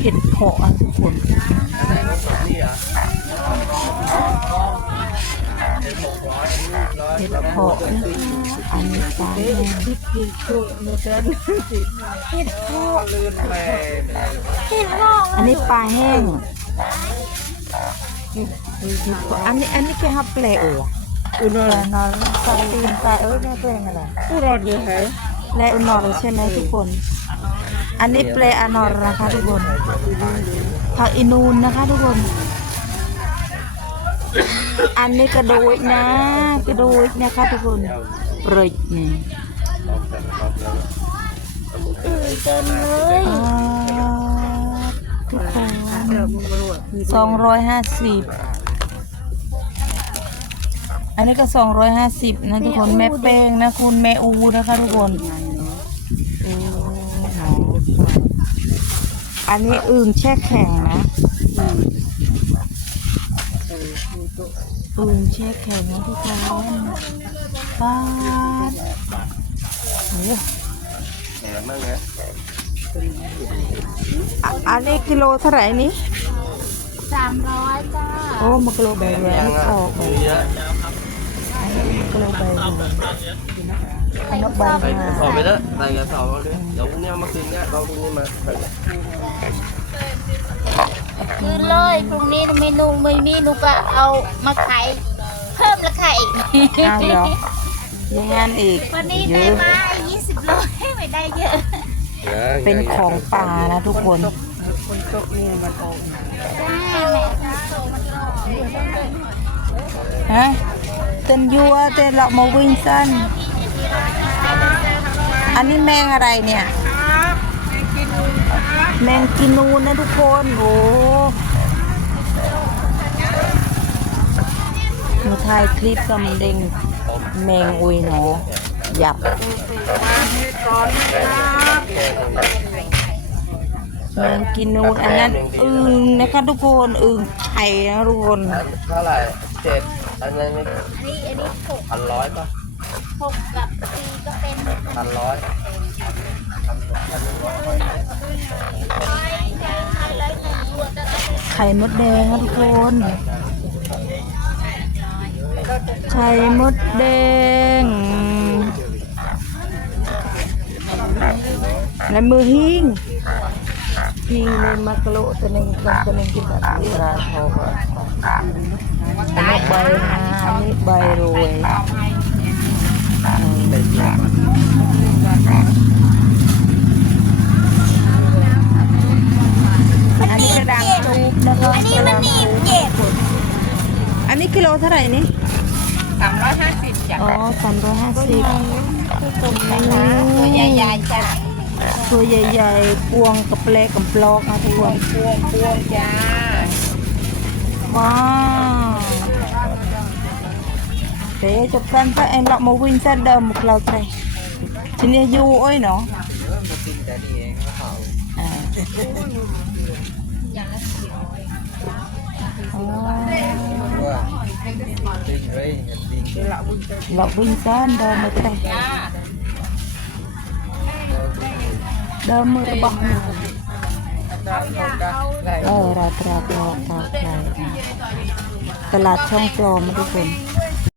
เห็ดเพาะอะทุกคนเห็ดเพาะนะคะอันนี้ปลาแห้งลื่นไปอันนี้ปลาแห้งอันนี้อันนี้แค่ฮับเปลโออุนอร์นอร์ปลาตีนปลาเอ้ยนี่เป็นอะไรผู้รอดอยู่ไหน และอุนอร์ใช่ไหมทุกคน อันนี้เปลอนอร์นะคะทุกคนผักอินูนนะคะทุกคน อันนี้กระโดดนะ กระโดดนะคะทุกคนเปรย์นี่เต็มเลยอ่าทุกคนสองร้อยห้าสิบ อันนี้ก็สองร้อยห้าสิบนะทุกคนแม่เป้งนะคุณแม่อูนะคะทุกคนโอ้อันนี้อึ่งแช่แข็งนะอึ่งแช่แข็งนะทุกคนป้าดโอ้แหนมั่งนะอะอันนี้กิโลเท่าไหร่นี่สามร้อยจ้า โอ้มากิโลใบแหวนออกไปเยอะ กิโลใบแหวนอันนั้นใบใส่หกระสอบไปเด้อใส่กระสอบเอาเลยเดี๋ยวพรุ่งนี้เอามาคืนเนี้ยเราพรุ่งนี้มาใส่คืนเลยพรุ่งนี้เมนูไม่มีหนูก็เอามาขายเพิ่มราคาอีกอ้าวเดี๋ยวยังงานอีกวันนี้เยได้อะมา20โลไม่ได้เยอะเป็นของป่านะทุกคนจ้าแม่จ้าฮะ ต้นยัวเต้นเรามาวิ่งสั้นอันนี้แมงอะไรเนี่ยแมงกินูนนะทุกคนโอ้มาถ่ายคลิปกำเด้งแมงอุยเนาะหยับแมงกินนูนอันนั้นอึงนะคะทุกคนอึงไข่นะทุกคนเท่าไหร่เจ็ด อันนั้นอันนี้อันนี้หกพันร้อยป่ะหกกับสี่ก็เป็นพันร้อยไข่มดแดงนะทุกคนไข่มดแดงและมือหิ้ง หิ้งในมักโลตะนึงกันตะนึงกินแบบนี้ราทองอันนี้ใบหาอันนี้ใบโรยอันนี้กระดังตูบนะคะ อันนี้มันหนีบเจ็บ อันนี้กิโลเท่าไหร่นี่ สามร้อยห้าสิบจ้ะ อ๋อสามร้อยห้าสิบ ตัวใหญ่ๆจ้ะ ตัวใหญ่ๆพวงกับเปลกับปลอกนะทุกคนพวงพวงจ้าว้าวเดี๋ยวจบกันไป em lọc màu win ra đầm một lầu này chỉ nên du ôi nó กินแต่ดีเองเขา à. Ờ, ว่าจริงเลยจริง lọc win ra đầm một cái này đầm một cái bọc ได้เออราตราตราตราตราตลาดช่องปลอมทุกคน